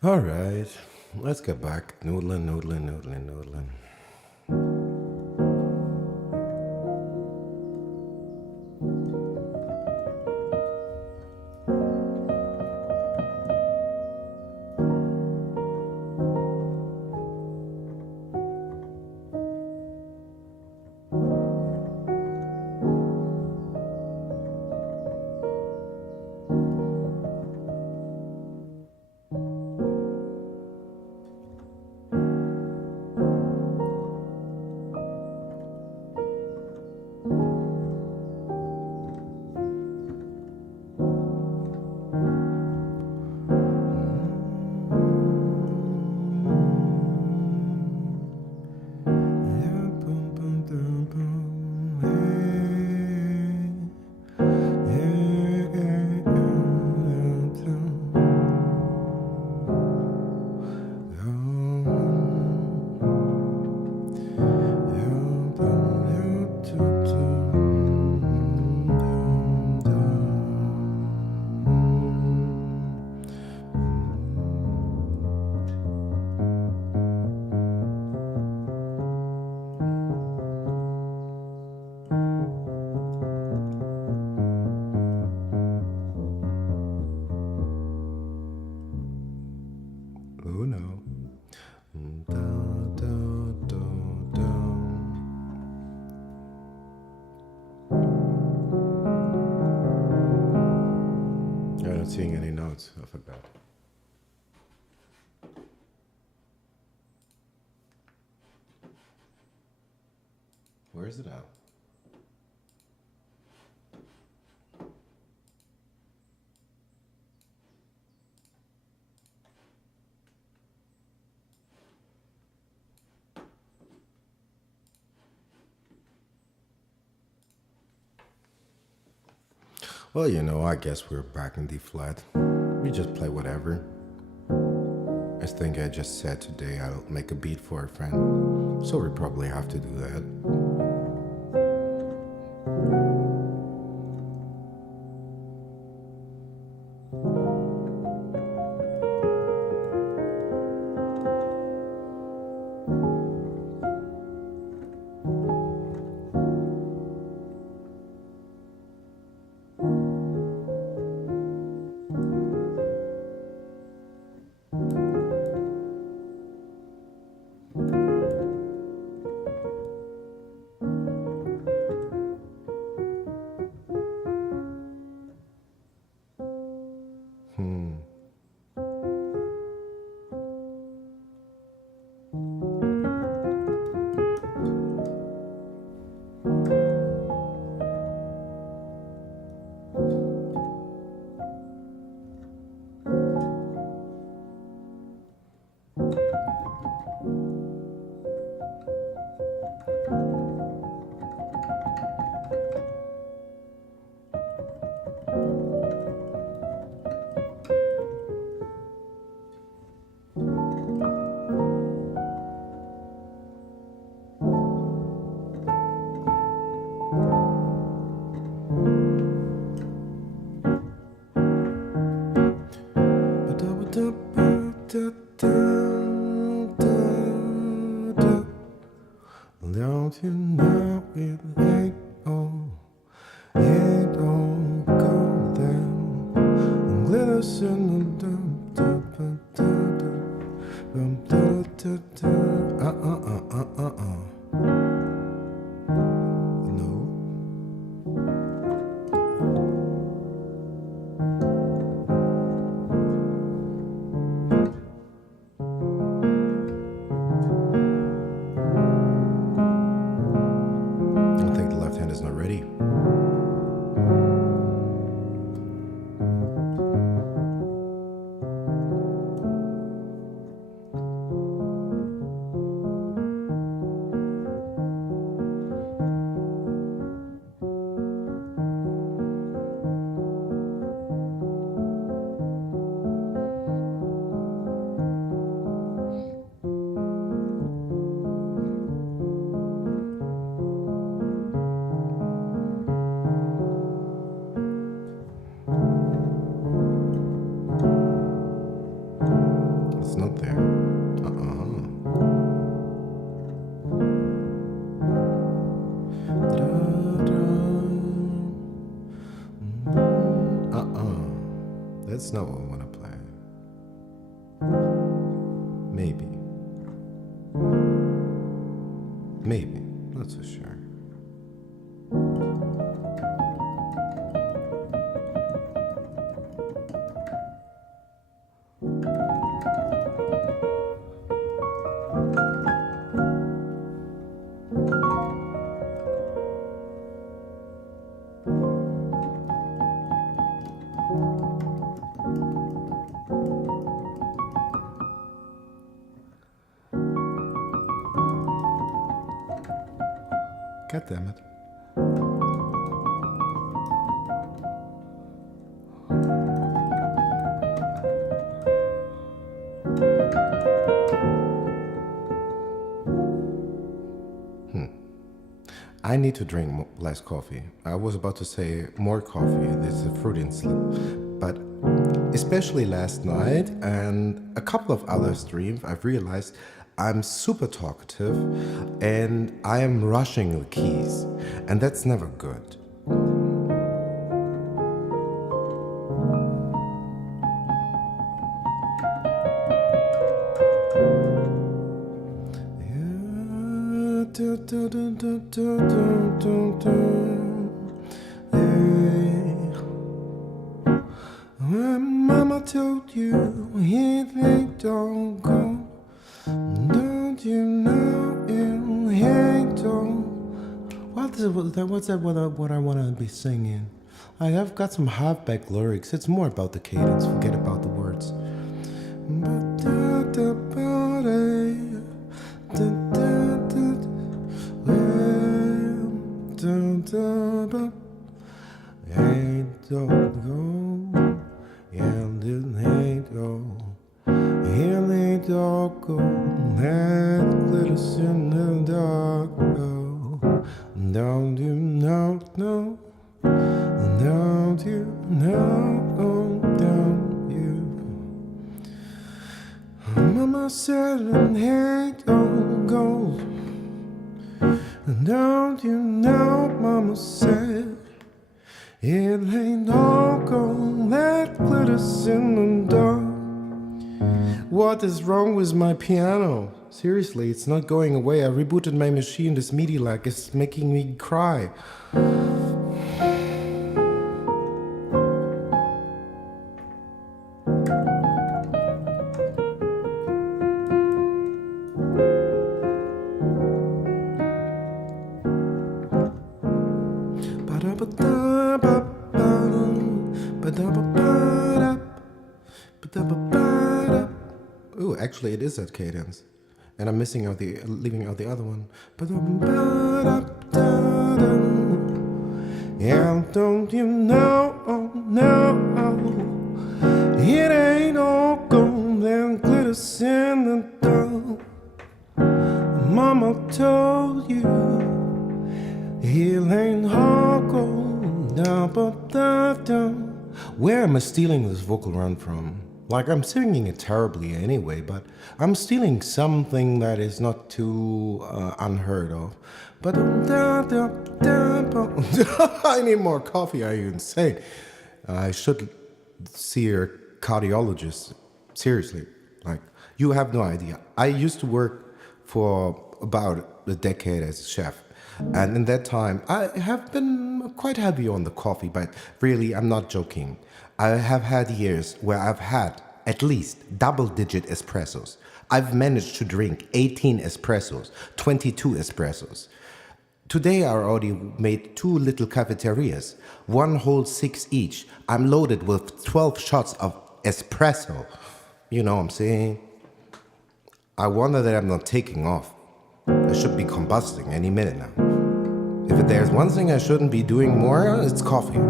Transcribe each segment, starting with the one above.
All right, let's get back. Noodling, noodling, noodling, noodling. Yeah, boom, boom, boom, boom. Hey, yeah, yeah, yeah, oh no. Dun, dun, dun, dun. I'm not seeing any notes. I forgot. Where is it at? Well, I guess we're back in D flat. We just play whatever. I think I just said today I'll make a beat for a friend. So we probably have to do that. Hmm. Don't you know it ain't all gold and glitters in the No, I think the left hand is not ready. It's not there. That's not what I want to play. Maybe. Maybe. Not so sure. God damn it. I need to drink less coffee. I was about to say more coffee. There's a fruit in slip. But especially last night and a couple of other streams, I've realized I'm super talkative and I am rushing the keys. And that's never good. When Mama told you he don't go, don't you know he don't? What's what I want to be singing? I have got some halfback lyrics. It's more about the cadence. Forget about the words. Ain't don't go, and it ain't go, and ain't don't go, that glitters in the dark. Oh, don't you know, no, don't you know, oh, don't you? Mama said it ain't don't go, don't you know, Mama said. It ain't all gold that glitters in the dark. What is wrong with my piano? Seriously, it's not going away. I rebooted my machine. This MIDI lag is making me cry. Ooh, actually it is that cadence. And I'm leaving out the other one. And don't you know, oh, no, it ain't all gold and glitters in the dark. Mama told you it ain't all gold. Where am I stealing this vocal run from? Like, I'm singing it terribly anyway, but I'm stealing something that is not too unheard of. But I need more coffee, are you insane? I should see a cardiologist. Seriously, like, you have no idea. I used to work for about a decade as a chef. And in that time, I have been quite heavy on the coffee, but really, I'm not joking. I have had years where I've had at least double-digit espressos. I've managed to drink 18 espressos, 22 espressos. Today I already made 2 little cafeterias, 1 whole 6 each. I'm loaded with 12 shots of espresso. You know what I'm saying? I wonder that I'm not taking off. I should be combusting any minute now. If there's one thing I shouldn't be doing more, it's coffee.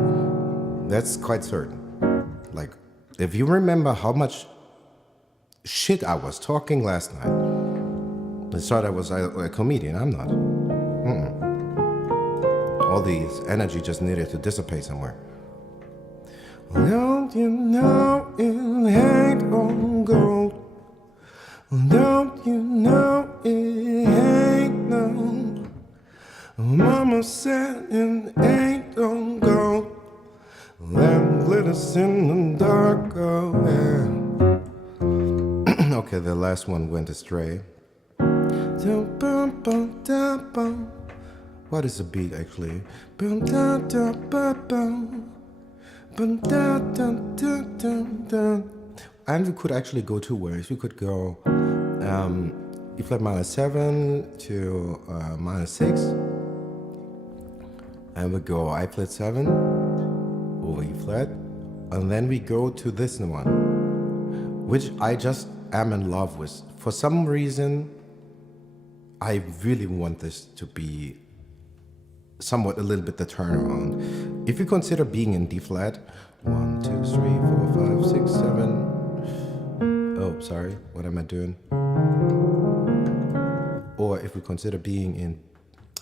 That's quite certain. Like, if you remember how much shit I was talking last night, I thought I was a comedian. I'm not. All this energy just needed to dissipate somewhere. Don't you know it ain't all gold? no sand and ain't no gold. Lamp glitters in the dark, oh yeah. Okay, the last one went astray. What is the beat actually? And we could actually go two ways. We could go E flat minus 7 to minus 6. And we go I flat 7 over E flat. And then we go to this one, which I just am in love with. For some reason, I really want this to be somewhat a little bit the turnaround. If you consider being in D flat, 1, 2, 3, 4, 5, 6, 7. Oh, sorry, what am I doing? Or if we consider being in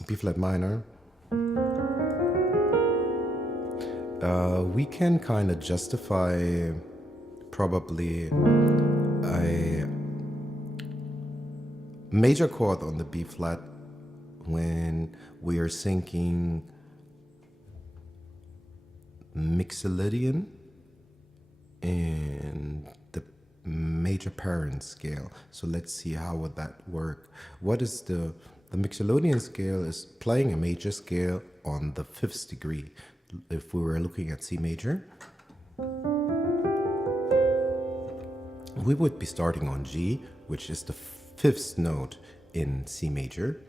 B flat minor, we can kind of justify probably a major chord on the B flat when we are syncing Mixolydian and the major parent scale. So let's see how would that work. What is the Mixolydian scale is playing a major scale on the 5th degree. If we were looking at C major, we would be starting on G, which is the 5th note in C major.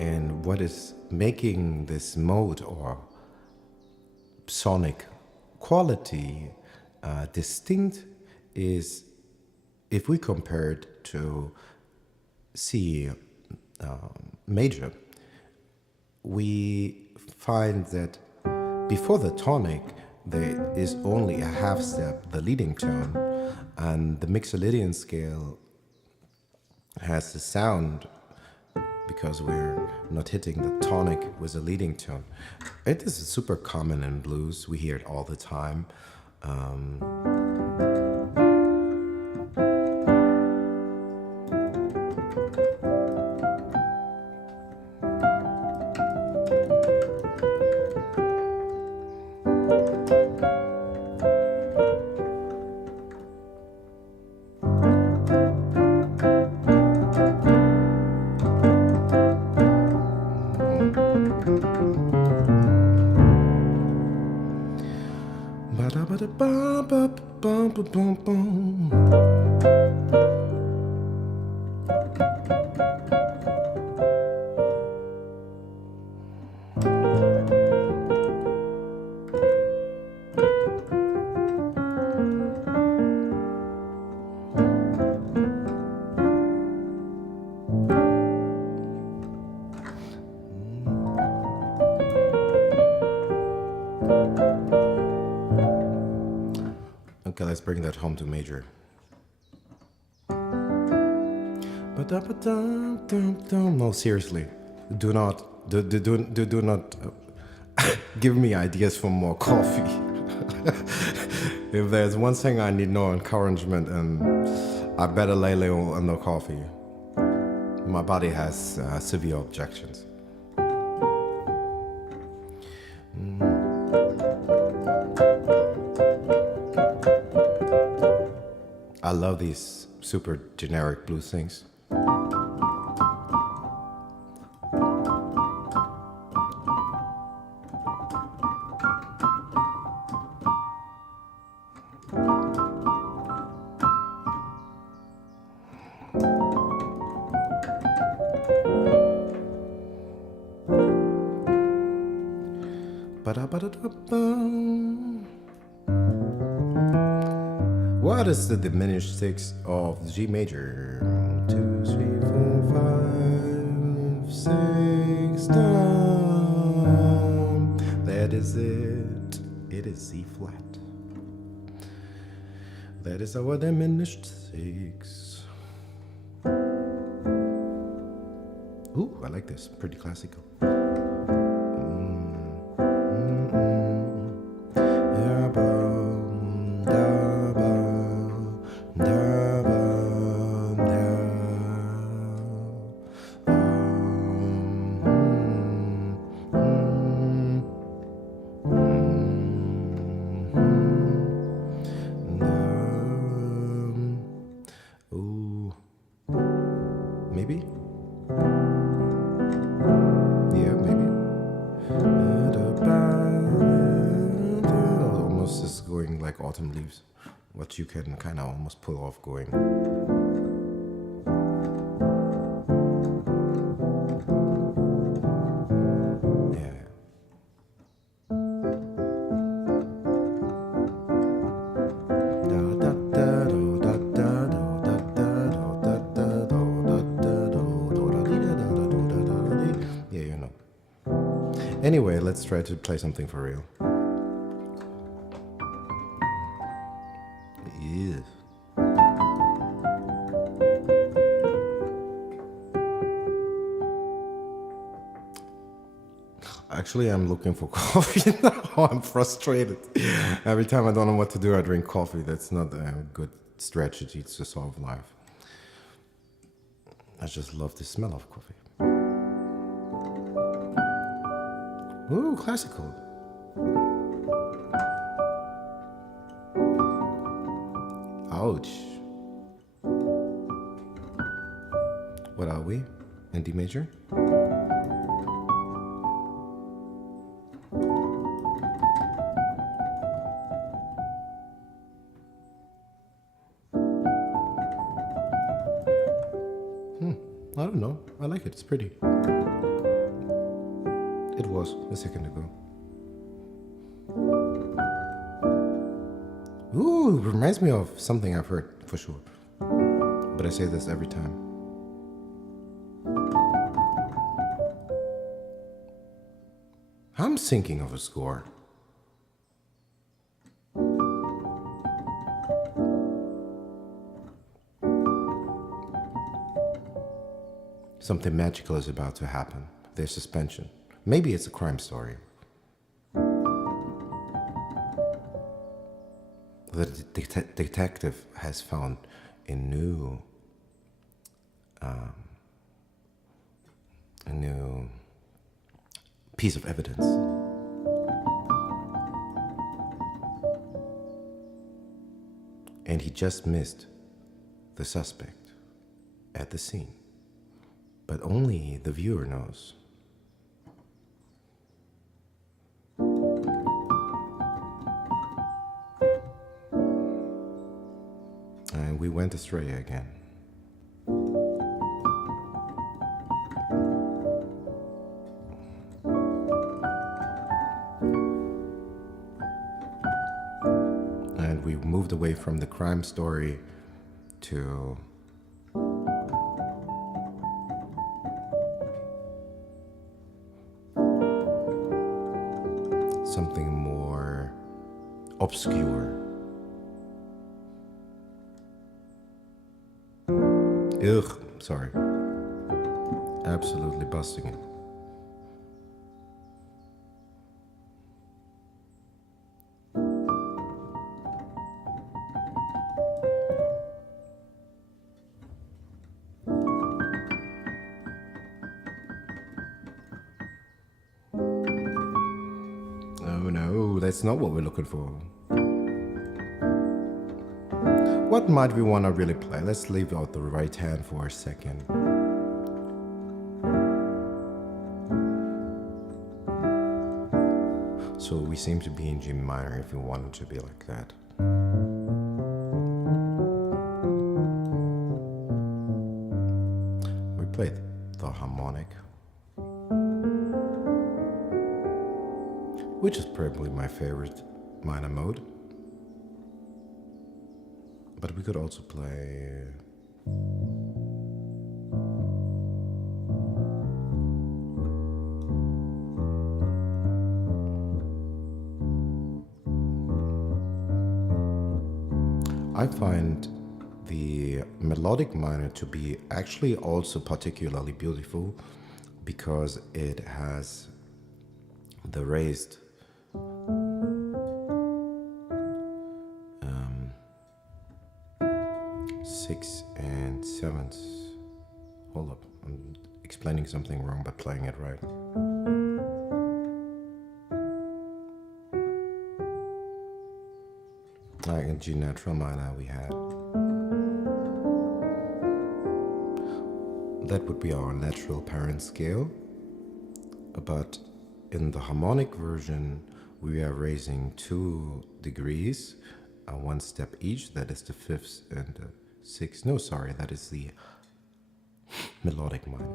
And what is making this mode or sonic quality distinct is if we compare it to C major, we find that before the tonic, there is only a half step, the leading tone, and the Mixolydian scale has the sound because we're not hitting the tonic with a leading tone. It is super common in blues. We hear it all the time. Okay, let's bring that home to major. No, seriously, do not give me ideas for more coffee. If there's one thing I need, no encouragement, and I better lay low on the coffee. My body has severe objections. I love these super generic blues things. What is the diminished sixth of G major? 2, 3, 4, 5, 6 down. That is it. It is C flat. That is our diminished sixth. Ooh, I like this. Pretty classical. autumn leaves, what you can kind of almost pull off going. Yeah. Yeah, you know. Anyway, let's try to play something for real. Yes. Actually, I'm looking for coffee now. I'm frustrated. Every time I don't know what to do, I drink coffee. That's not a good strategy to solve life. I just love the smell of coffee. Ooh, classical. Ouch. What are we? In D major? I don't know. I like it. It's pretty. It was a second ago. Ooh, reminds me of something I've heard for sure. But I say this every time. I'm thinking of a score. Something magical is about to happen. There's suspension. Maybe it's a crime story. The detective has found a new piece of evidence. And he just missed the suspect at the scene. But only the viewer knows. And we went astray again. And we moved away from the crime story to something more obscure. Ugh, sorry. Absolutely busting it. Oh no, that's not what we're looking for. What might we want to really play? Let's leave out the right hand for a second. So we seem to be in G minor if we wanted to be like that. We played the harmonic, which is probably my favorite minor mode. But we could also play I find the melodic minor to be actually also particularly beautiful because it has the raised six and sevenths. Hold up, I'm explaining something wrong but playing it right. Like in G natural minor we had. That would be our natural parent scale. But in the harmonic version, we are raising 2 degrees one step each. That is the fifth and the sixth. No, sorry, that is the melodic minor.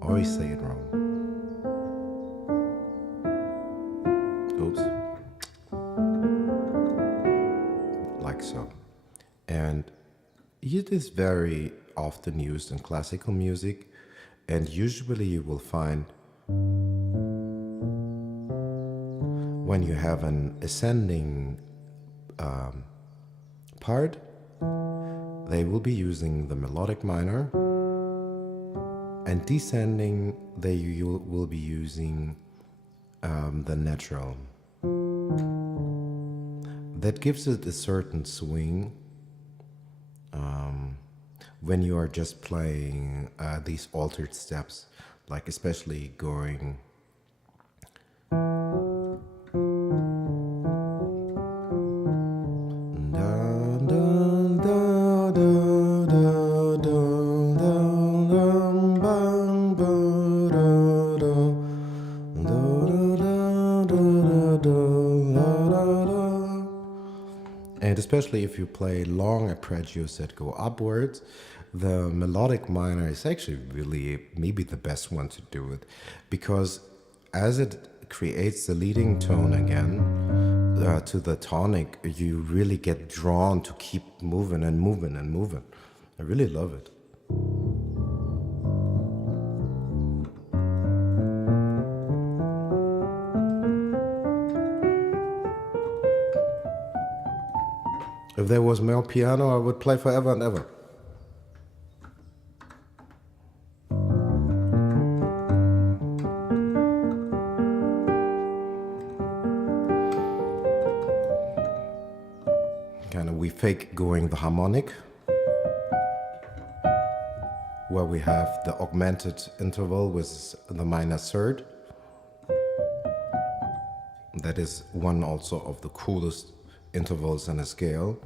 Always say it wrong. Oops. Like so. And it is very often used in classical music, and usually you will find when you have an ascending part, they will be using the melodic minor, and descending, will be using the natural. That gives it a certain swing when you are just playing these altered steps, like especially going and especially if you play long arpeggios that go upwards, the melodic minor is actually really maybe the best one to do it, because as it creates the leading tone again to the tonic, you really get drawn to keep moving and moving and moving. I really love it. If there was more piano, I would play forever and ever. Kind of we fake going the harmonic, where we have the augmented interval with the minor third. That is one also of the coolest intervals in a scale.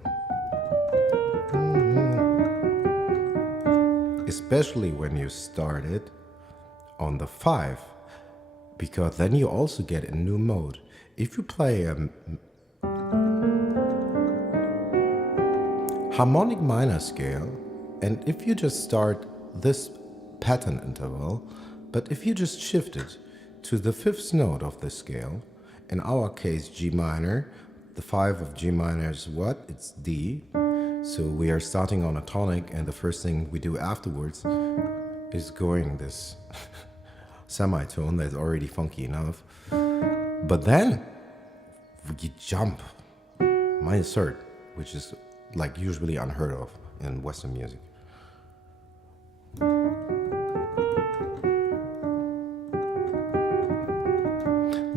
Especially when you start it on the 5, because then you also get a new mode. If you play a harmonic minor scale, and if you just start this pattern interval, but if you just shift it to the 5th note of the scale, in our case G minor, the 5 of G minor is what? It's D. So we are starting on a tonic, and the first thing we do afterwards is going this semitone that's already funky enough. But then you jump minor third, which is like usually unheard of in Western music.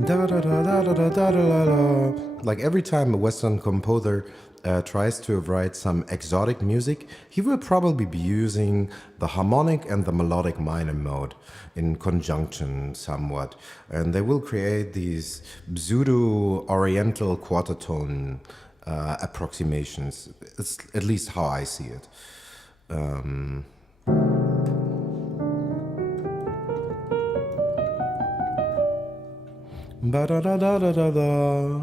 Da, da, da, da, da, da, da, da, da. Like every time a Western composer tries to write some exotic music, he will probably be using the harmonic and the melodic minor mode in conjunction somewhat. And they will create these pseudo-oriental quarter tone approximations. It's at least how I see it. Ba-da-da-da-da-da-da.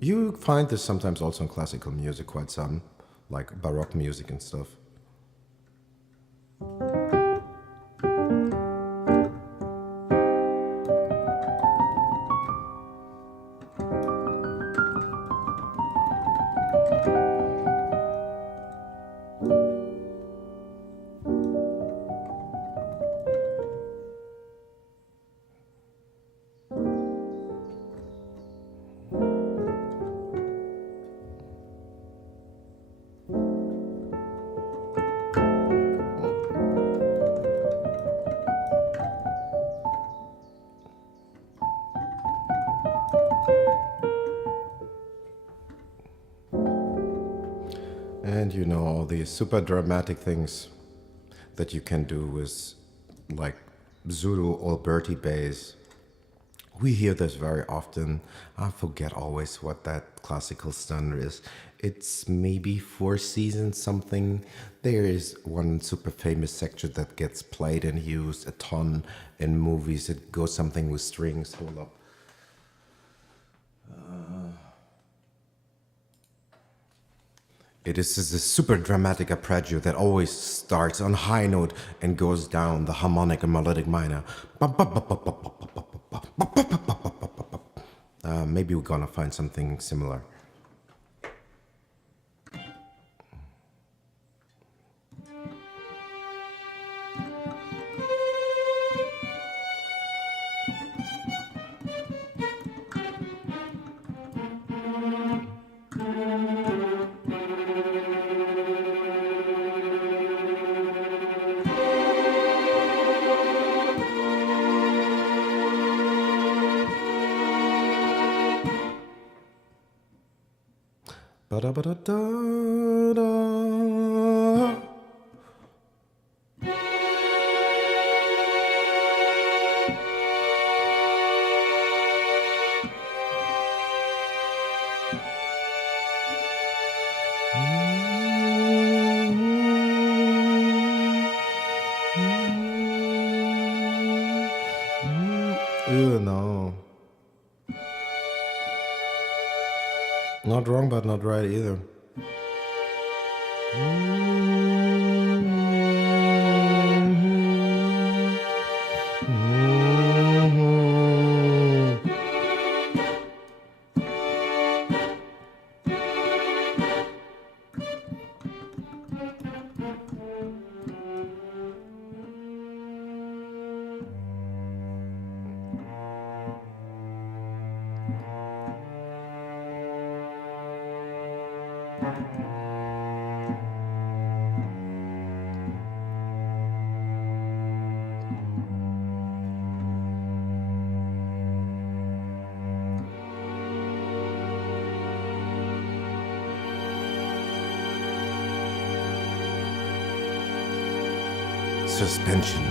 You find this sometimes also in classical music, quite some, like Baroque music and stuff. And you know, all these super dramatic things that you can do with like pseudo Alberti bass. We hear this very often. I forget always what that classical standard is. It's maybe Four Seasons something. There is one super famous section that gets played and used a ton in movies. It goes something with strings. Hold up. It is this super dramatic arpeggio that always starts on high note and goes down the harmonic and melodic minor. Maybe we're gonna find something similar. Ba-da-ba-da-da-da. Ew, no. Not wrong, but not right either. Suspension.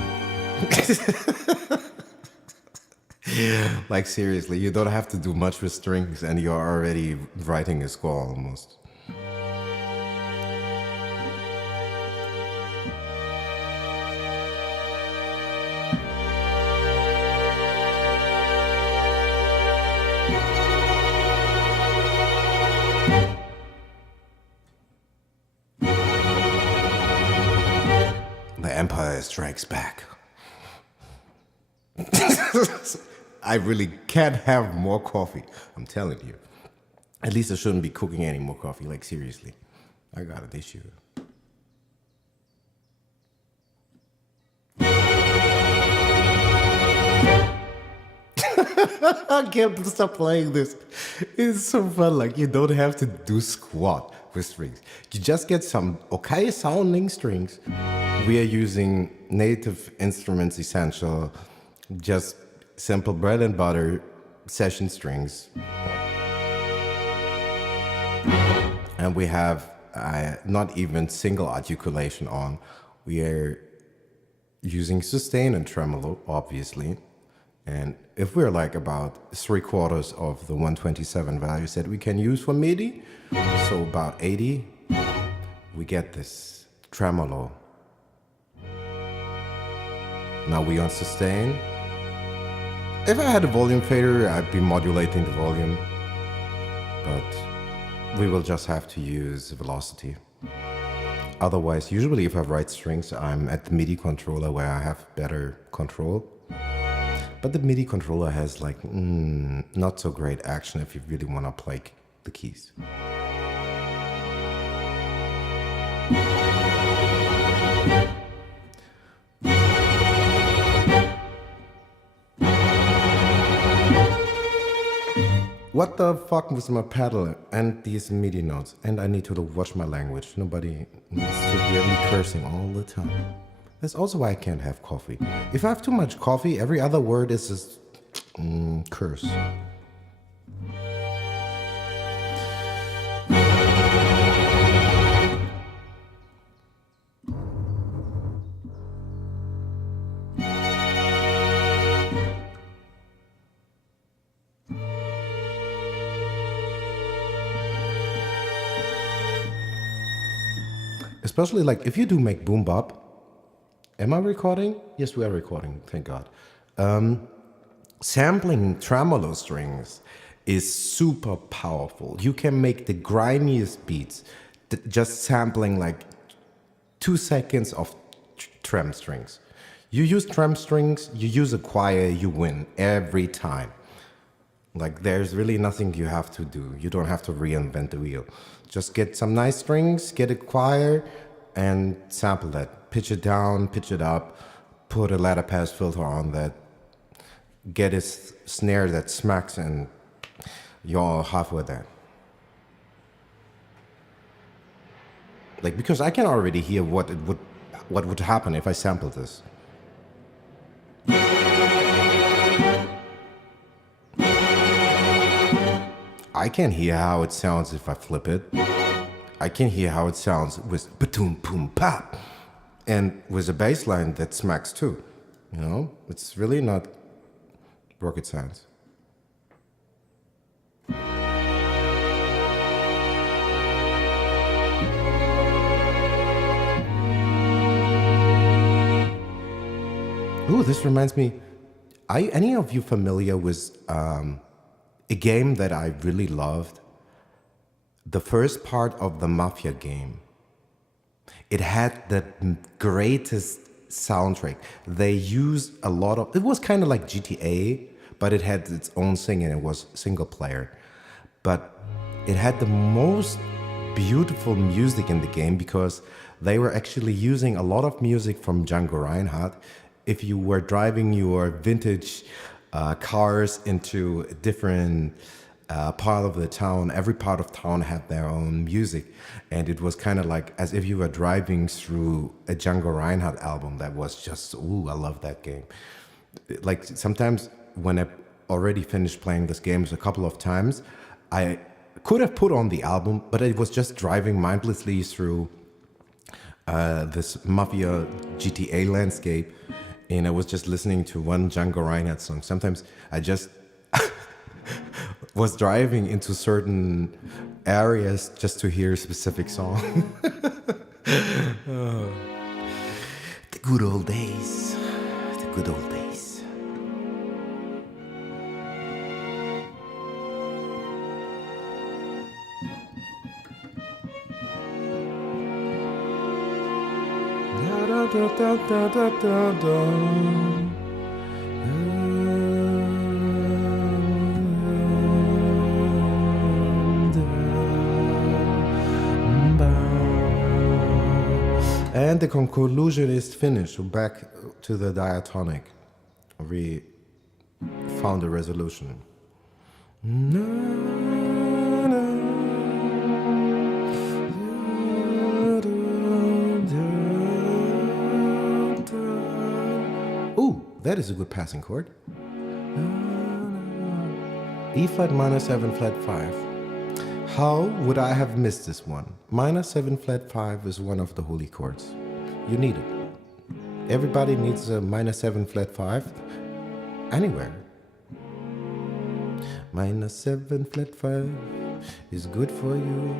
Like seriously, you don't have to do much with strings and you're already writing a score almost. The Empire Strikes Back. I really can't have more coffee. I'm telling you. At least I shouldn't be cooking any more coffee. Like, seriously. I got an issue. I can't stop playing this. It's so fun. Like, you don't have to do squat with strings. You just get some okay sounding strings. We are using Native Instruments Essential, just simple bread and butter session strings. And we have not even single articulation on. We are using sustain and tremolo, obviously. And if we're like about 3/4 of the 127 values that we can use for MIDI, so about 80, we get this tremolo. Now we on sustain. If I had a volume fader, I'd be modulating the volume, but we will just have to use velocity. Otherwise, usually if I write strings, I'm at the MIDI controller where I have better control. But the MIDI controller has like not so great action if you really want to play the keys. What the fuck was my pedal and these MIDI notes? And I need to watch my language. Nobody needs to hear me cursing all the time. That's also why I can't have coffee. If I have too much coffee, every other word is just curse. Especially like if you do make boom bop. Am I recording? Yes, we are recording, thank God. Sampling tremolo strings is super powerful. You can make the grimiest beats just sampling like 2 seconds of trem strings. You use trem strings, you use a choir, you win every time. Like there's really nothing you have to do. You don't have to reinvent the wheel. Just get some nice strings, get a choir, and sample that. Pitch it down, pitch it up, put a ladder pass filter on that, get a snare that smacks, and you're halfway there. Like because I can already hear what would happen if I sampled this. I can hear how it sounds if I flip it. I can hear how it sounds with ba-toom, boom, pop. And with a bass line that smacks too. You know? It's really not rocket science. Ooh, this reminds me. Any of you familiar with a game that I really loved? The first part of the Mafia game. It had the greatest soundtrack. They used a lot of. It was kind of like GTA, but it had its own thing and it was single player. But it had the most beautiful music in the game because they were actually using a lot of music from Django Reinhardt. If you were driving your vintage cars into a different part of the town, every part of town had their own music. And it was kind of like as if you were driving through a Django Reinhardt album that was just, ooh, I love that game. Like sometimes when I already finished playing this game a couple of times, I could have put on the album, but it was just driving mindlessly through this Mafia GTA landscape. And I was just listening to one Django Reinhardt song. Sometimes I just was driving into certain areas just to hear a specific song. Oh. The good old days. The good old days. Da, da, da, da, da, da, da. And the conclusion is finished. We're back to the diatonic. We found a resolution. Ooh, that is a good passing chord. E flat minor 7 flat 5. How would I have missed this one? Minor 7 flat 5 is one of the holy chords. You need it. Everybody needs a minor 7 flat 5 anywhere. Minor 7 flat 5 is good for you.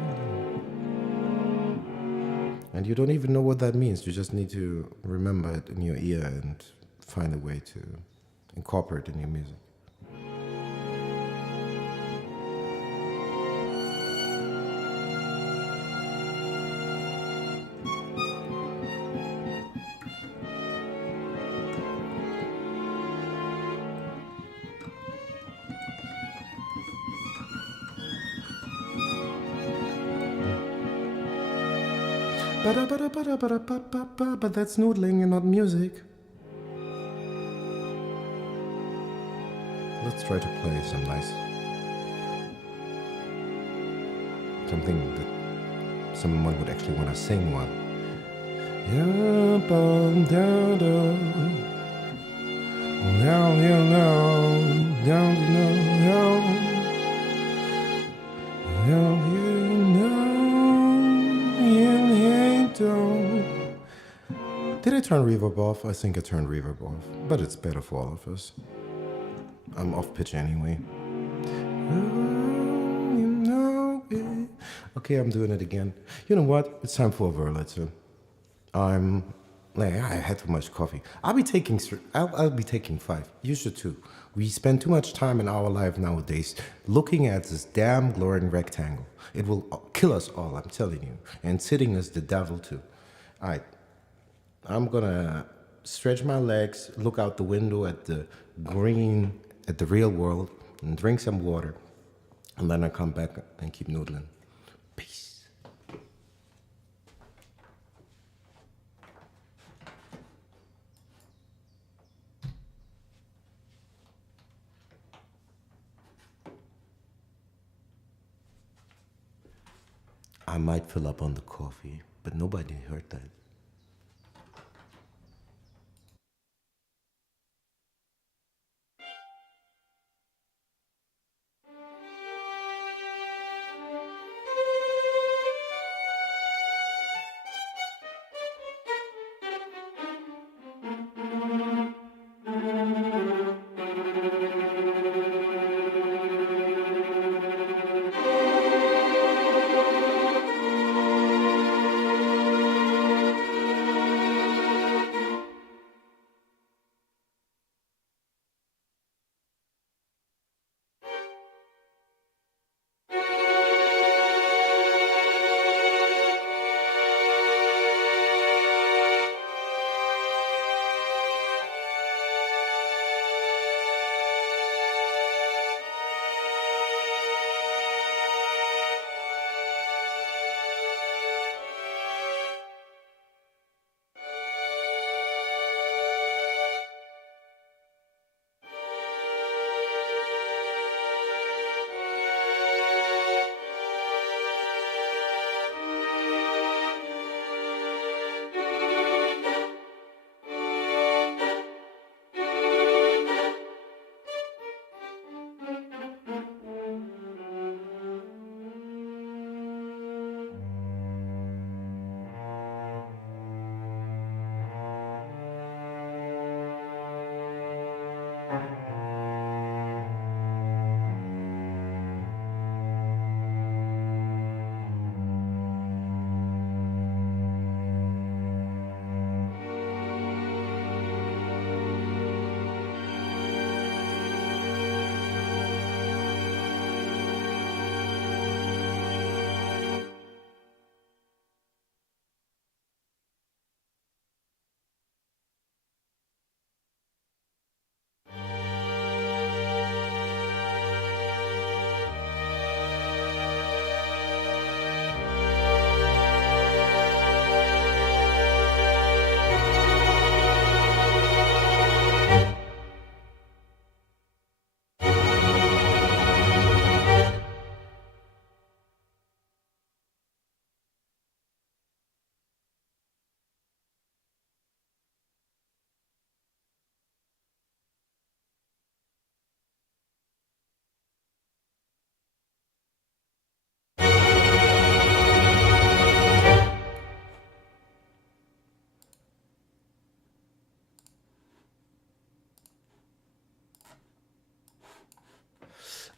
And you don't even know what that means. You just need to remember it in your ear and find a way to incorporate it in your music. But that's noodling and not music. Let's try to play some nice, something that someone would actually want to sing one. Did I turn reverb off? I think I turned reverb off, but it's better for all of us. I'm off pitch anyway. Okay, I'm doing it again. You know what? It's time for a Wurlitzer. I'm Like I had too much coffee. I'll be taking five. You should too. We spend too much time in our life nowadays looking at this damn glowing rectangle. It will kill us all, I'm telling you. And sitting is the devil too. All right, I'm gonna stretch my legs, look out the window at the green, at the real world, and drink some water. And then I come back and keep noodling. Peace. I might fill up on the coffee, but nobody heard that.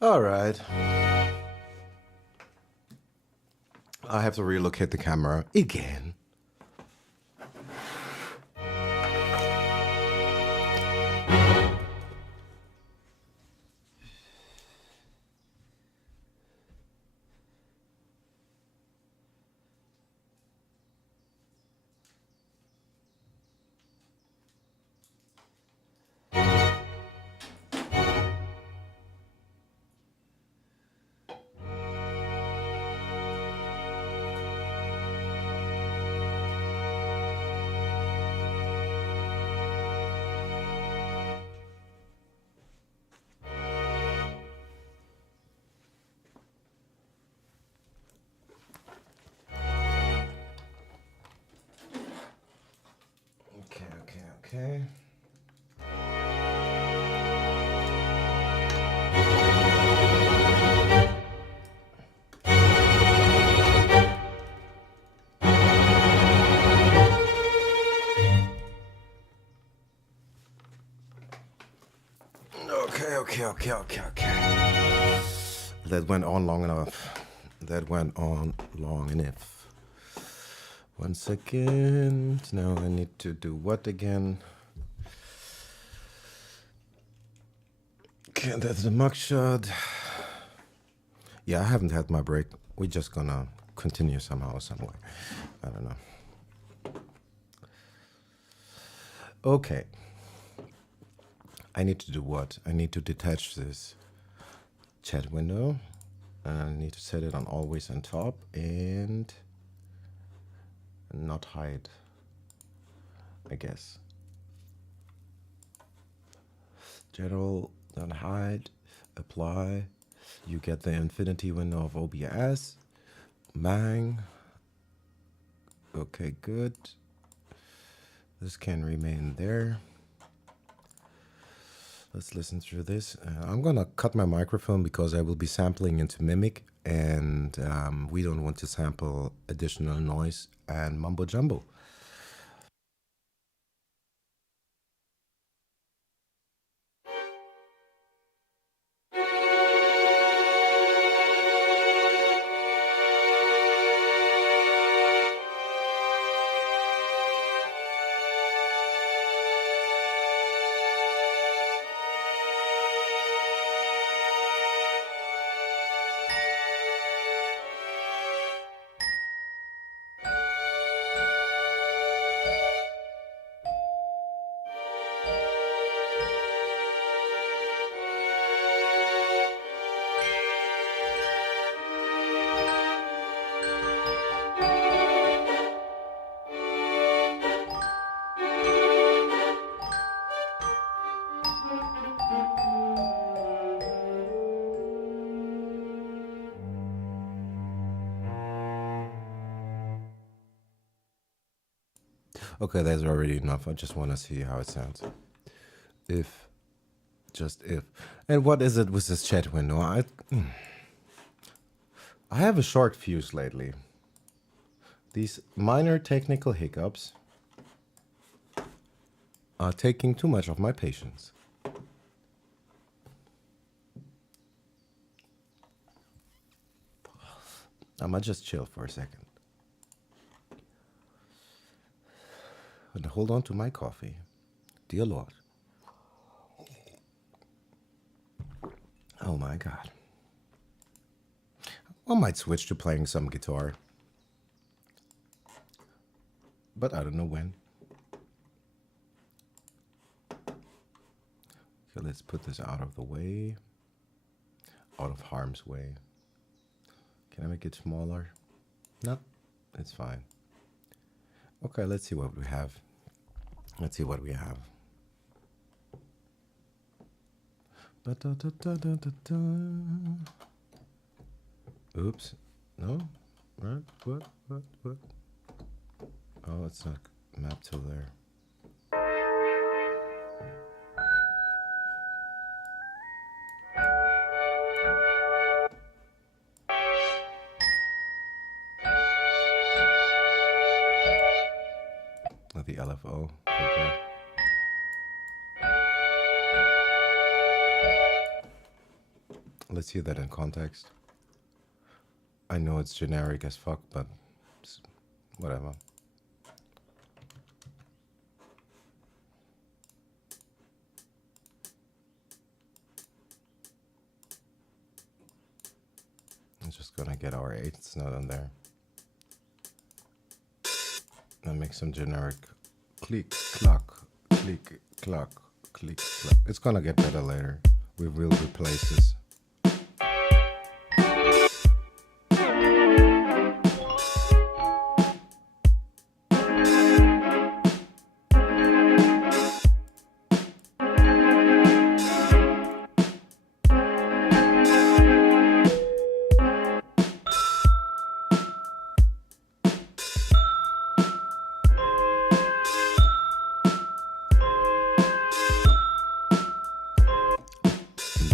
All right. I have to relocate the camera again. Okay. Okay. That went on long enough. That went on long enough. Once again, now I need to do what again? Okay, that's the mugshot. Yeah, I haven't had my break. We're just gonna continue somehow, somewhere. I don't know. Okay. I need to do what? I need to detach this chat window. And I need to set it on always on top and not hide, I guess. General, not hide, apply. You get the infinity window of OBS. Bang. Okay, good. This can remain there. Let's listen through this. I'm gonna cut my microphone because I will be sampling into Mimic, and we don't want to sample additional noise and mumbo jumbo. Okay, that's already enough. I just want to see how it sounds. If, just if. And what is it with this chat window? I have a short fuse lately. These minor technical hiccups are taking too much of my patience. I might just chill for a second. And hold on to my coffee. Dear Lord. Oh my God. I might switch to playing some guitar. But I don't know when. Okay, let's put this out of the way. Out of harm's way. Can I make it smaller? No, it's fine. Okay, let's see what we have. Let's see what we have. Oops. No? What? Oh, it's not mapped to there. The LFO. Okay. Let's hear that in context. I know it's generic as fuck, but whatever. I'm just gonna get our eighths note on there. And make some generic click, clock, click, clock, click, clock. It's gonna get better later. We will replace this.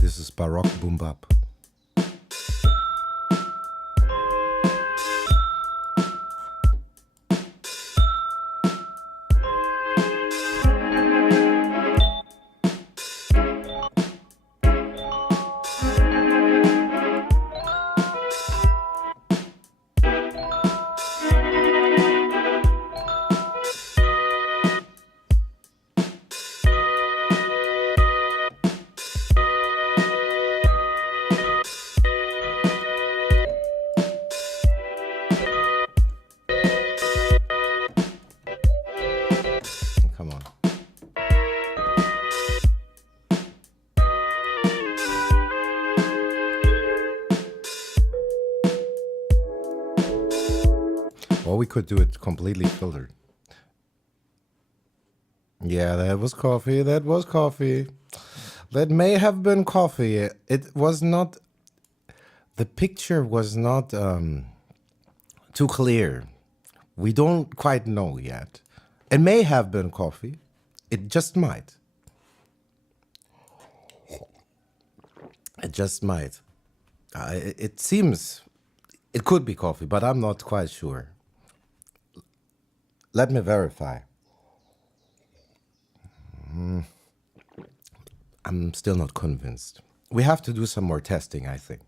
This is Baroque Boom Bap. could do it completely filtered. Yeah, that was coffee. That was coffee. That may have been coffee. It was not, the picture was not too clear. We don't quite know yet. It may have been coffee. It just might. It just might. It seems it could be coffee, but I'm not quite sure. Let me verify. I'm still not convinced. We have to do some more testing, I think.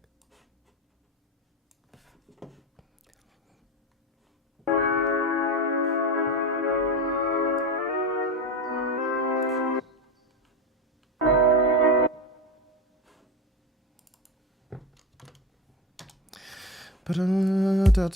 Ba-da-da.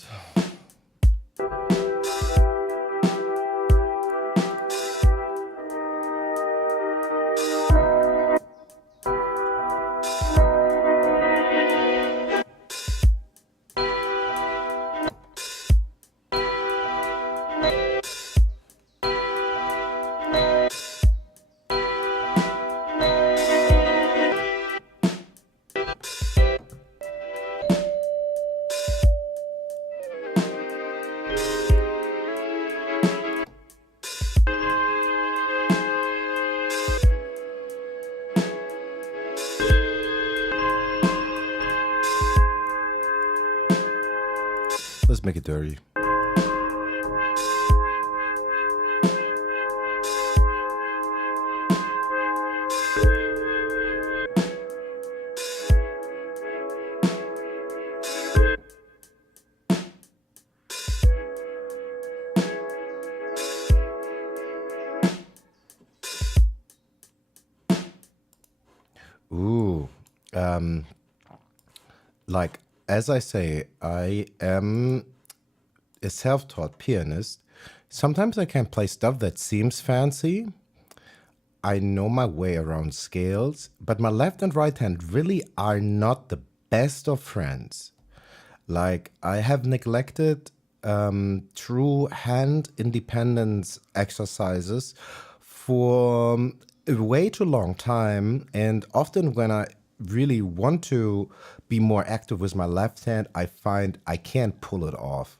Let's make it dirty. Ooh. Um, like, as I say, I am a self taught pianist. Sometimes I can play stuff that seems fancy. I know my way around scales, but my left and right hand really are not the best of friends. Like, I have neglected true hand independence exercises for a way too long time. And often, when I really want to be more active with my left hand, I find I can't pull it off.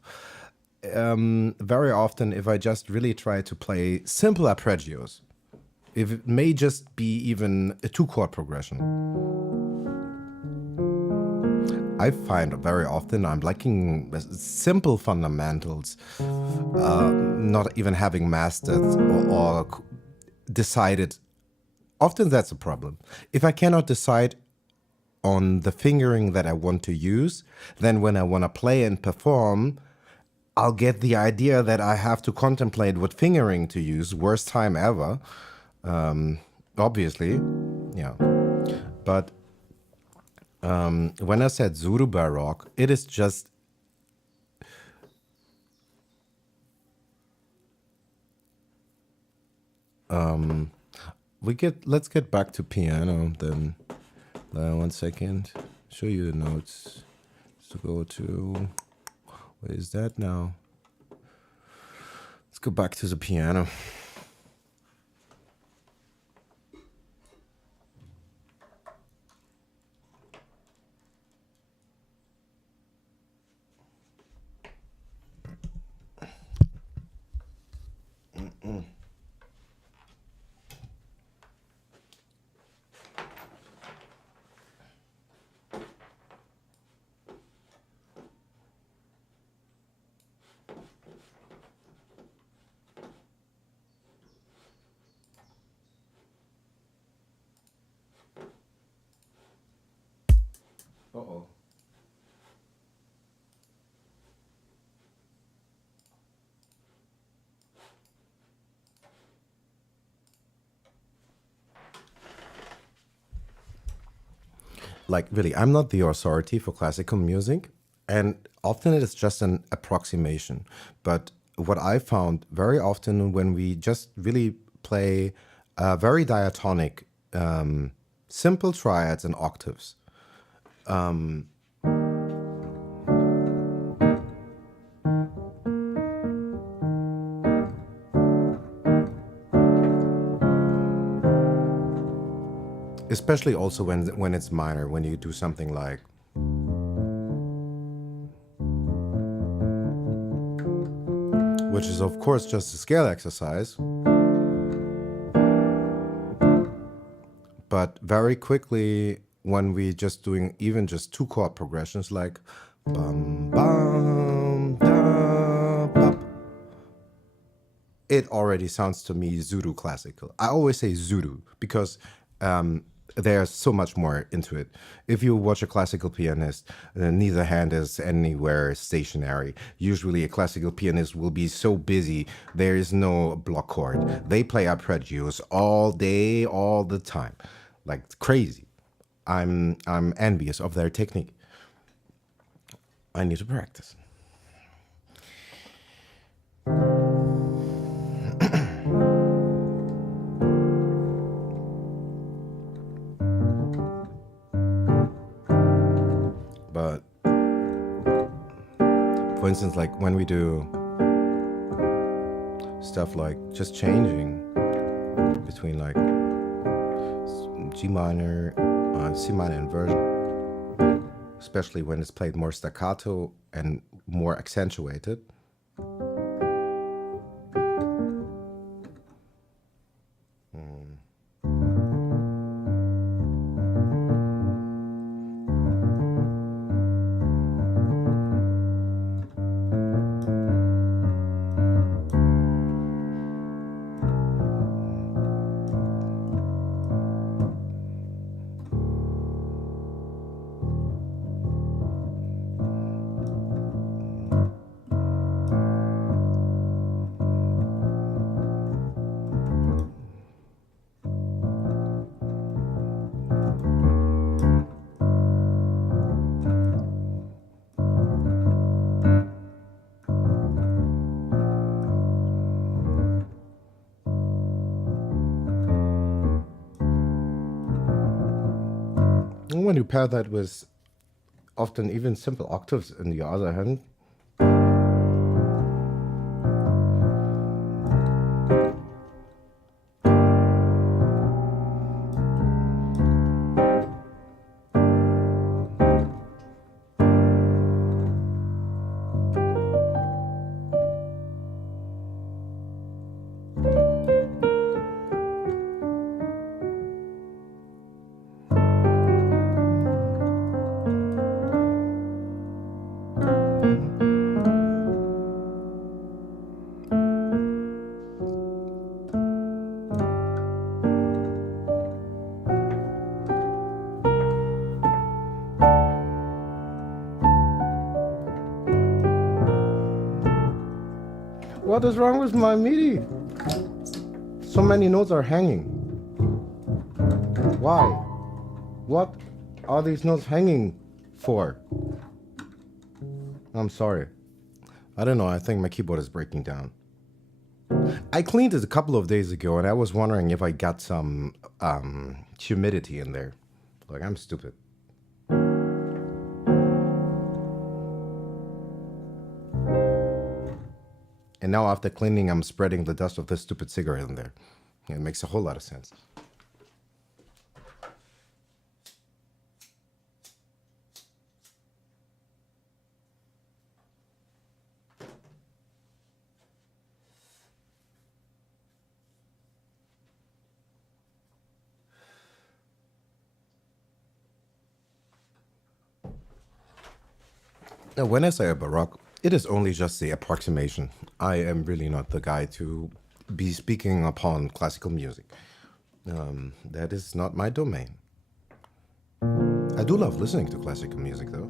Very often, if I just really try to play simple arpeggios, if it may just be even a two chord progression, I find very often I'm lacking simple fundamentals, not even having mastered or decided. Often that's a problem. If I cannot decide on the fingering that I want to use, then when I want to play and perform, I'll get the idea that I have to contemplate what fingering to use. Worst time ever, obviously. Yeah. But when I said Zulu Baroque, it is just let's get back to piano then. 1 second. Show you the notes. So go to, what is that now? Let's go back to the piano. Uh-oh. Like, really, I'm not the authority for classical music, and often it is just an approximation. But what I found very often when we just really play very diatonic, simple triads and octaves, especially also when it's minor, when you do something like, which is of course just a scale exercise, but very quickly when we just doing even just two chord progressions like bum bum da bum, it already sounds to me Zulu classical. I always say Zulu because there's so much more into it. If you watch a classical pianist, neither hand is anywhere stationary. Usually a classical pianist will be so busy, there is no block chord. They play arpeggios all day, all the time. Like crazy. I'm envious of their technique. I need to practice. But for instance, like when we do stuff like just changing between like G minor, C minor inversion, especially when it's played more staccato and more accentuated. And when you pair that with often even simple octaves in the other hand, what is wrong with my MIDI? So many notes are hanging. Why? What are these notes hanging for? I'm sorry. I don't know. I think my keyboard is breaking down. I cleaned it a couple of days ago and I was wondering if I got some humidity in there. Like, I'm stupid. And now after cleaning, I'm spreading the dust of this stupid cigarette in there. It makes a whole lot of sense. Now, when I say a baroque, it is only just the approximation. I am really not the guy to be speaking upon classical music. That is not my domain. I do love listening to classical music, though.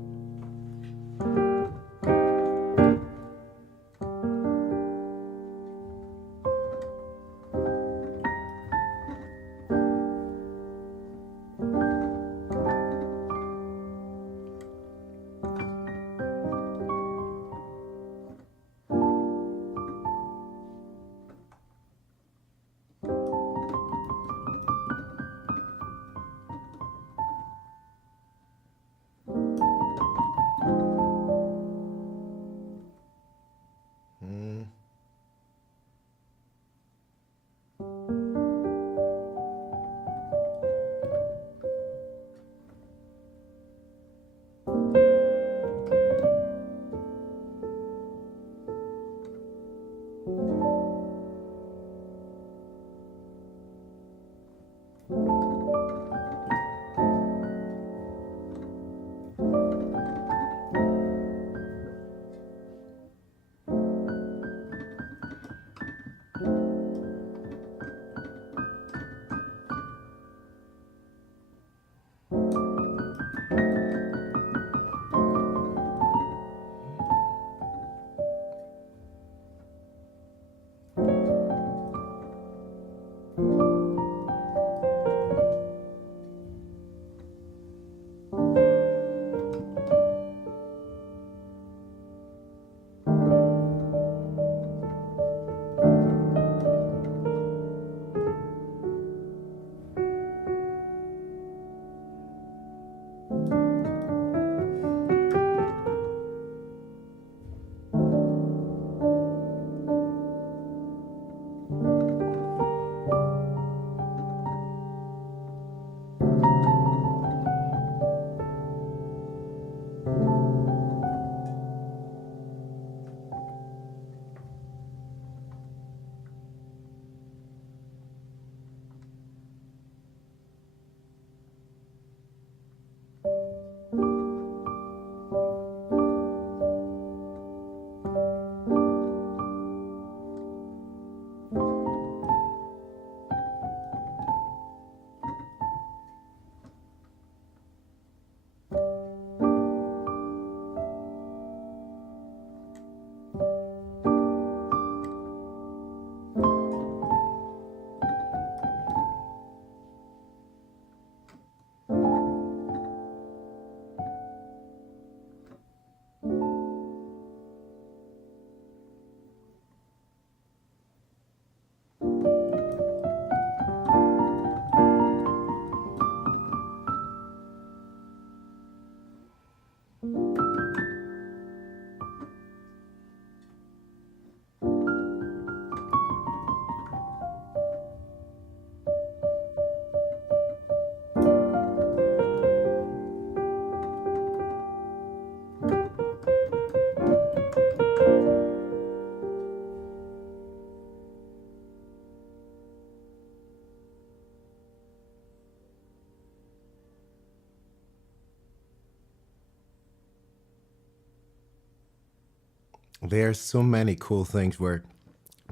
There's so many cool things where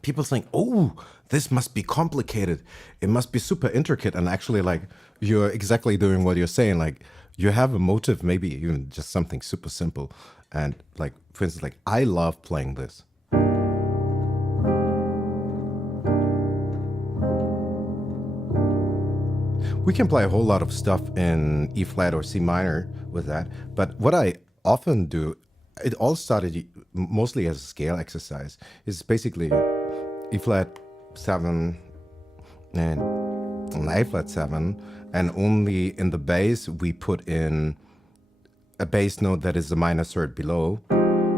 people think, oh, this must be complicated. It must be super intricate. And actually, like, you're exactly doing what you're saying. Like, you have a motive, maybe even just something super simple. And, like, for instance, like, I love playing this. We can play a whole lot of stuff in E flat or C minor with that. But what I often do, it all started mostly as a scale exercise. It's basically E flat 7 and an A flat 7. And only in the bass, we put in a bass note that is a minor third below.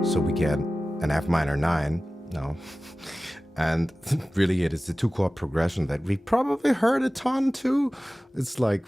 So we get an F minor 9. No. And really, it is the 2-chord progression that we probably heard a ton too. It's like.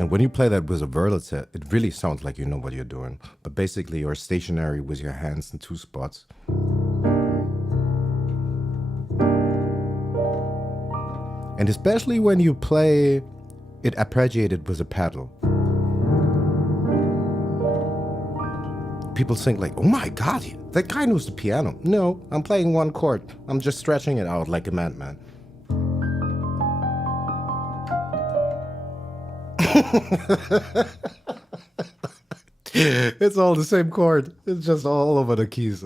And when you play that with a Wurlitzer, it really sounds like you know what you're doing. But basically, you're stationary with your hands in 2 spots. And especially when you play it arpeggiated with a pedal. People think like, oh my God, that guy knows the piano. No, I'm playing 1 chord. I'm just stretching it out like a madman. It's all the same chord. It's just all over the keys.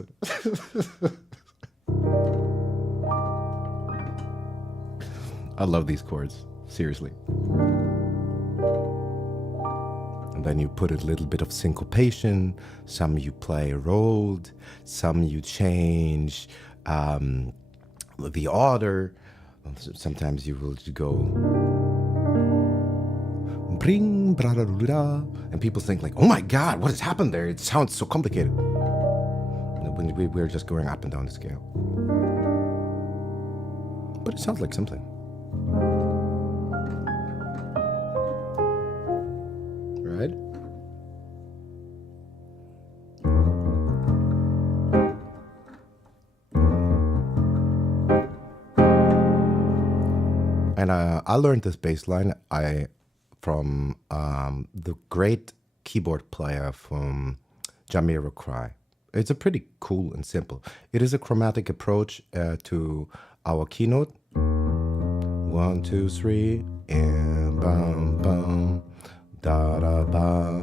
I love these chords, seriously. And then you put a little bit of syncopation. Some you play rolled. Some you change the order. Sometimes you will go bring bra-da-da-da, and people think like, oh my god, what has happened there? It sounds so complicated. When we're just going up and down the scale. But it sounds like something. Right? And I learned this bass line from the great keyboard player from Jamiroquai. It's a pretty cool and simple. It is a chromatic approach to our keynote. 1, 2, 3, and bum bum da da ba.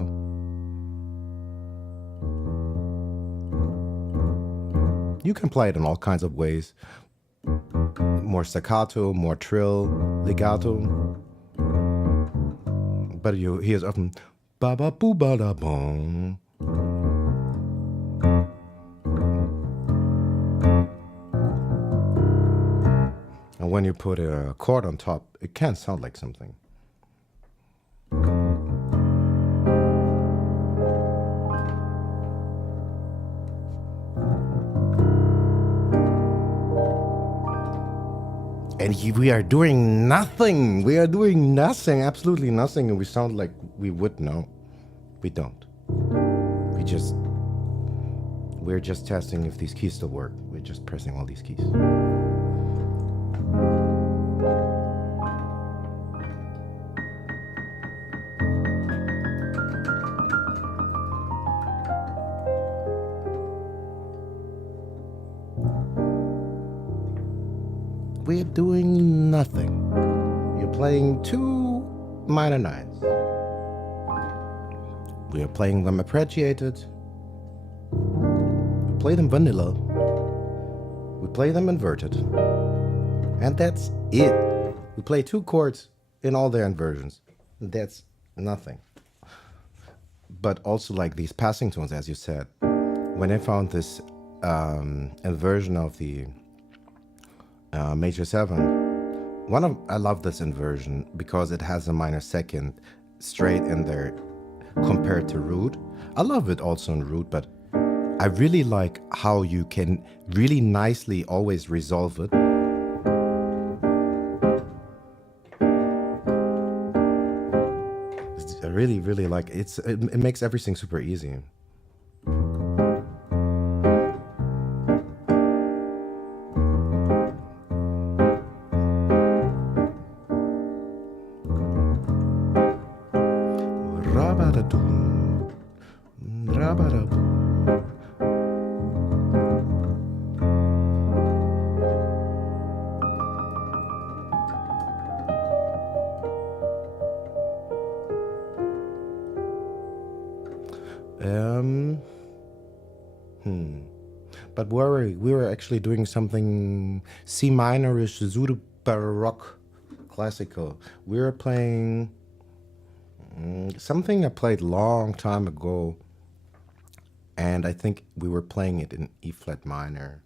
You can play it in all kinds of ways. More staccato, more trill, legato. But you hear often ba ba boo ba da bong. And when you put a chord on top, it can sound like something. And we are doing nothing. We are doing nothing, absolutely nothing. And we sound like we would know. We don't. We're just testing if these keys still work. We're just pressing all these keys. We're doing nothing. You're playing 2 minor 9s. We are playing them appreciated. We play them vanilla. We play them inverted. And that's it. We play 2 chords in all their inversions. That's nothing. But also like these passing tones, as you said. When I found this inversion of the major 7, I love this inversion because it has a minor 2nd straight in there compared to root. I love it also in root, but I really like how you can really nicely always resolve it. I really, really like it. It makes everything super easy. Rabadadoo, rabadaboo. But we were actually doing something C minorish, pseudo baroque, classical. We were playing something I played long time ago, and I think we were playing it in E flat minor.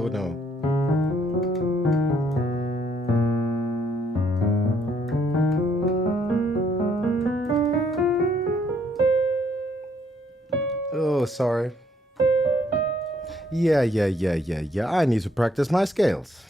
Oh no. Oh, sorry. Yeah. I need to practice my scales.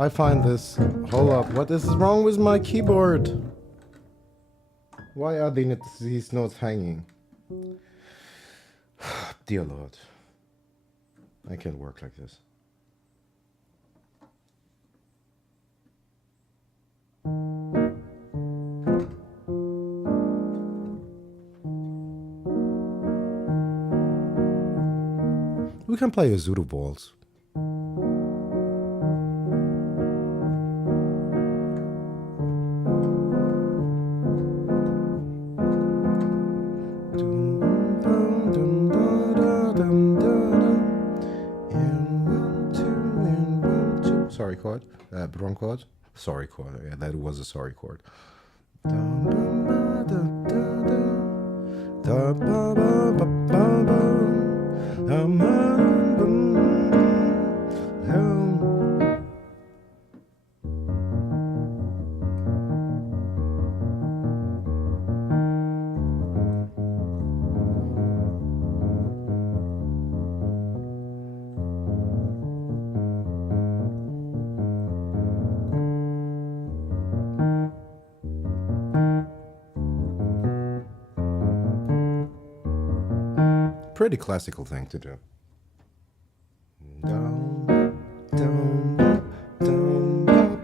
I find this. Hold up. What is wrong with my keyboard? Why are these notes hanging? Dear Lord. I can't work like this. We can play a Zulu waltz. Sorry chord, wrong chord. Sorry chord. Yeah, that was a sorry chord. Pretty classical thing to do. Down, down, down, up.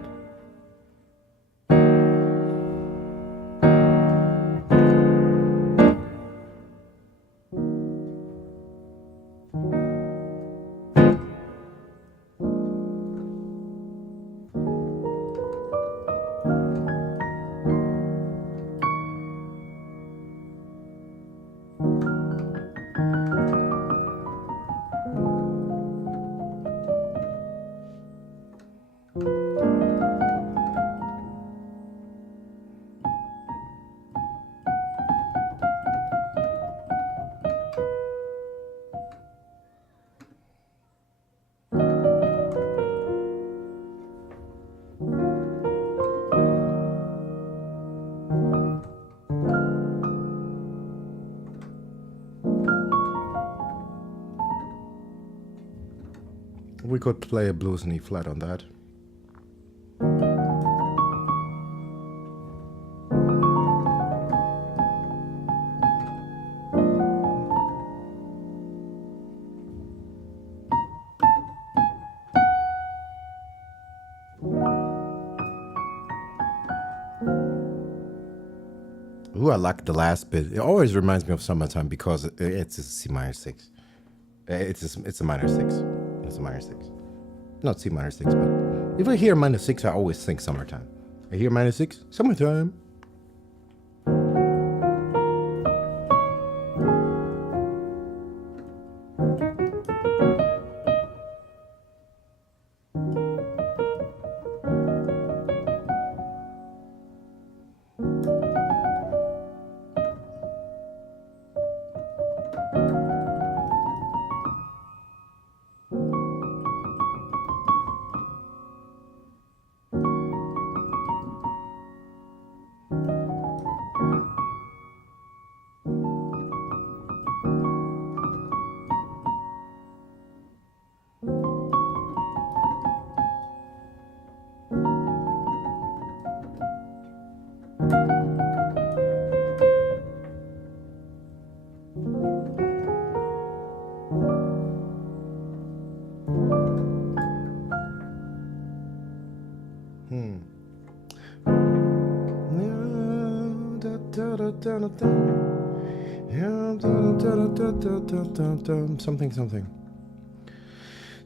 We could play a blues and E flat on that. Ooh, I like the last bit. It always reminds me of summertime because it's a C minor 6. It's a minor 6. It's a minor 6. Not C minor 6, but if I hear minor 6, I always think summertime. I hear minor 6, summertime.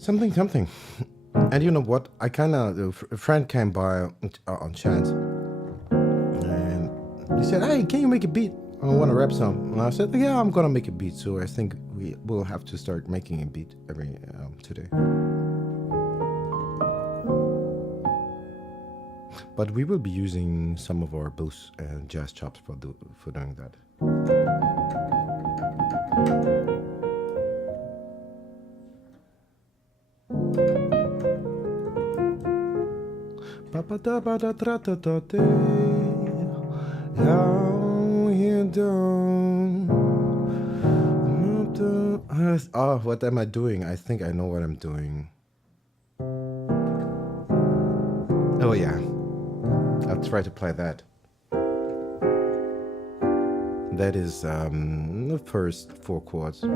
Something, something. And you know what? I kind of, a friend came by on chance and he said, "Hey, can you make a beat? I want to rap some." And I said, "Yeah, I'm gonna make a beat." So I think we will have to start making a beat every today. But we will be using some of our blues and jazz chops for doing that. How you doing? Oh, what am I doing? I think I know what I'm doing. Oh yeah, I'll try to play that. That is the first 4 chords.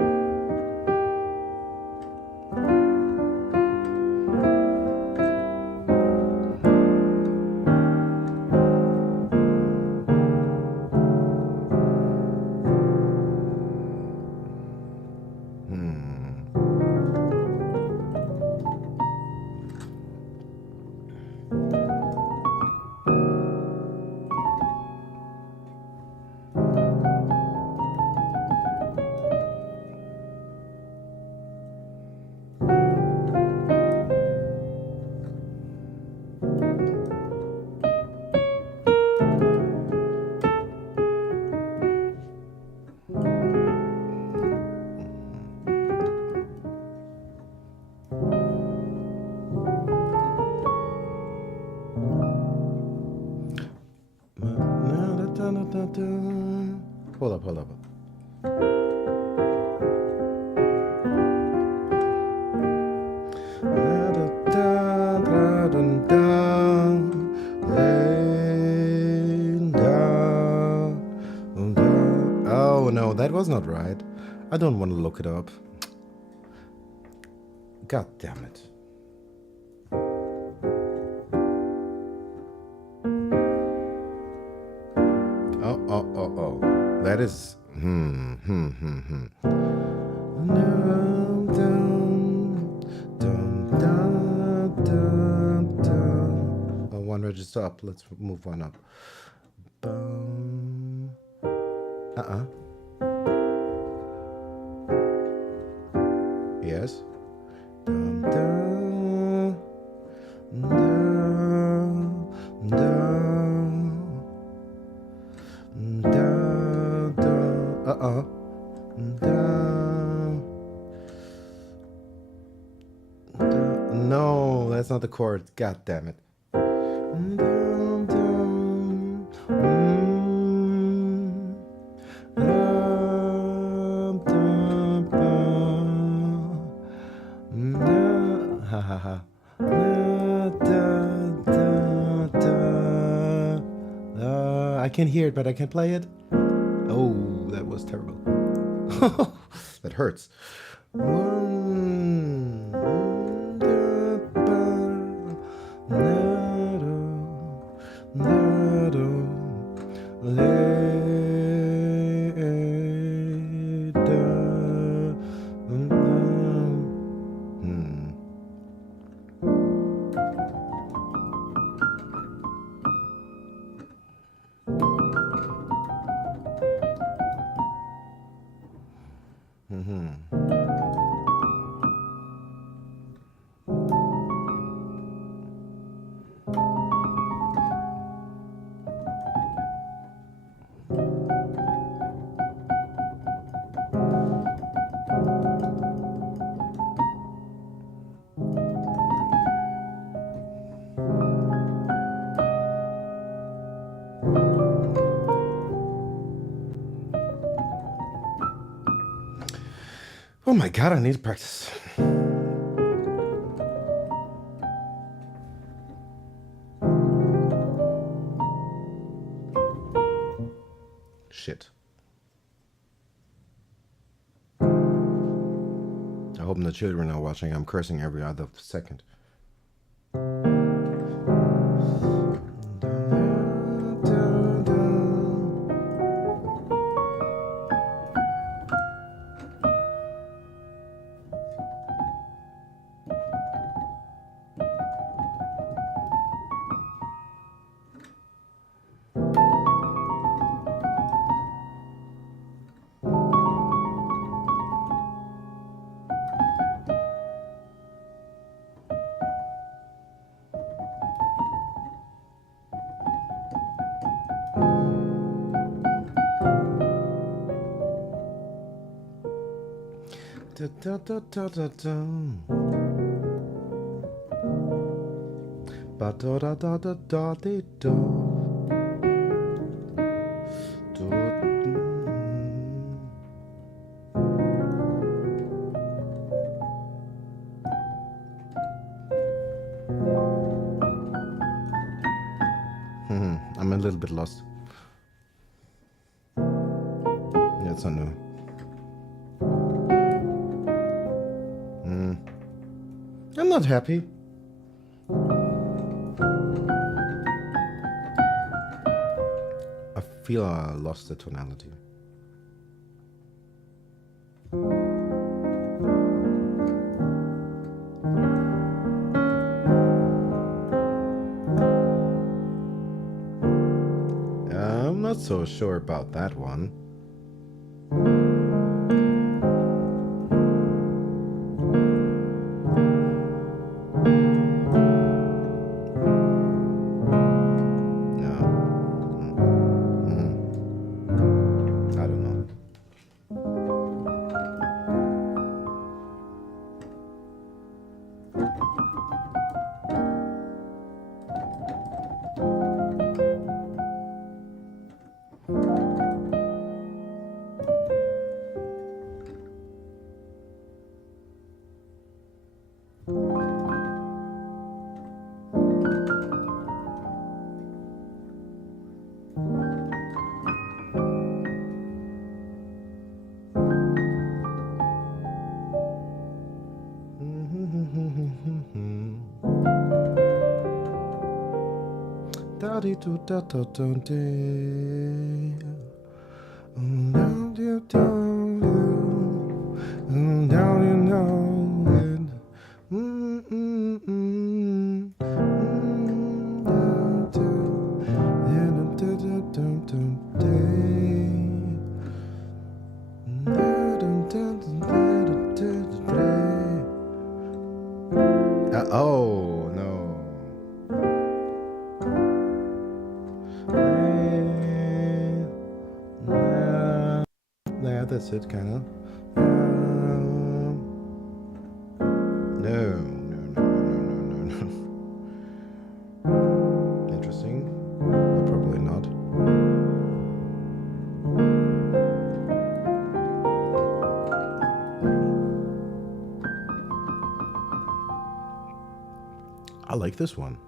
Hold up. Oh no, that was not right. I don't want to look it up. God damn it. Oh. That is. One register up. Let's move one up. Yes. No, that's not the chord. God damn it. I can hear it, but I can't play it. Oh, that was terrible. That hurts. Oh my god, I need to practice. Shit. I hope the children are watching. I'm cursing every other second. Da, da, da, da, da. Ba da da da da da da da. I'm a little bit lost. Yeah, it's not new. I'm not happy. I feel I lost the tonality. I'm not so sure about that one. I don't know. Oh no. Yeah, that's it, kind of. No. Interesting, but probably not. I like this one.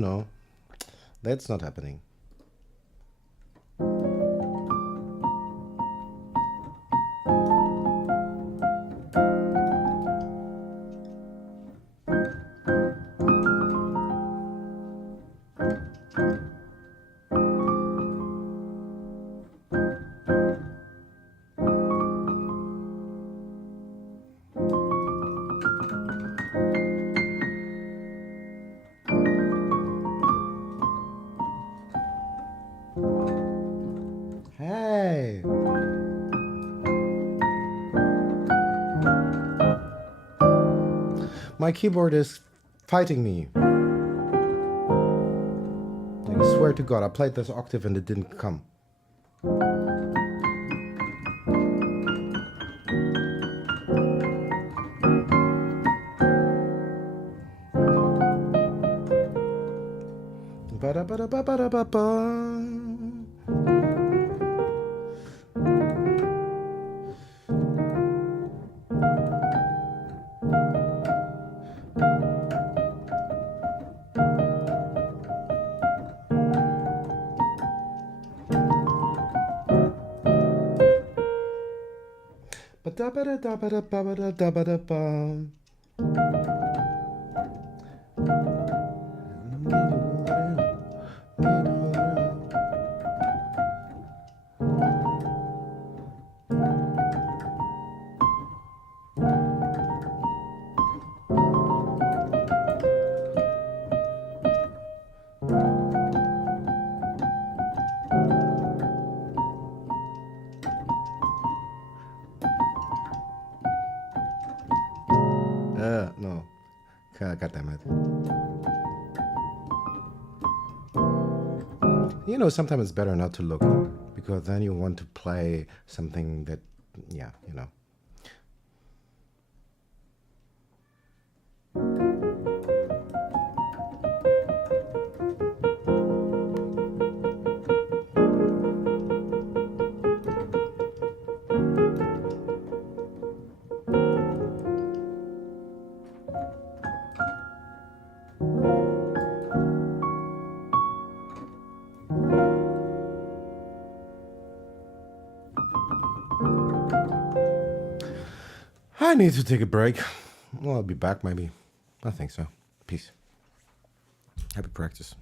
No. That's not happening. Hey. My keyboard is fighting me. I swear to God, I played this octave and it didn't come. Ba-da-ba-da-ba-ba-da-ba-ba. Ba-da-ba-da-ba-da-ba-da-ba-da-ba. God damn it. You know, sometimes it's better not to look because then you want to play something that, yeah, you know. I need to take a break. Well, I'll be back maybe. I think so. Peace. Happy practice.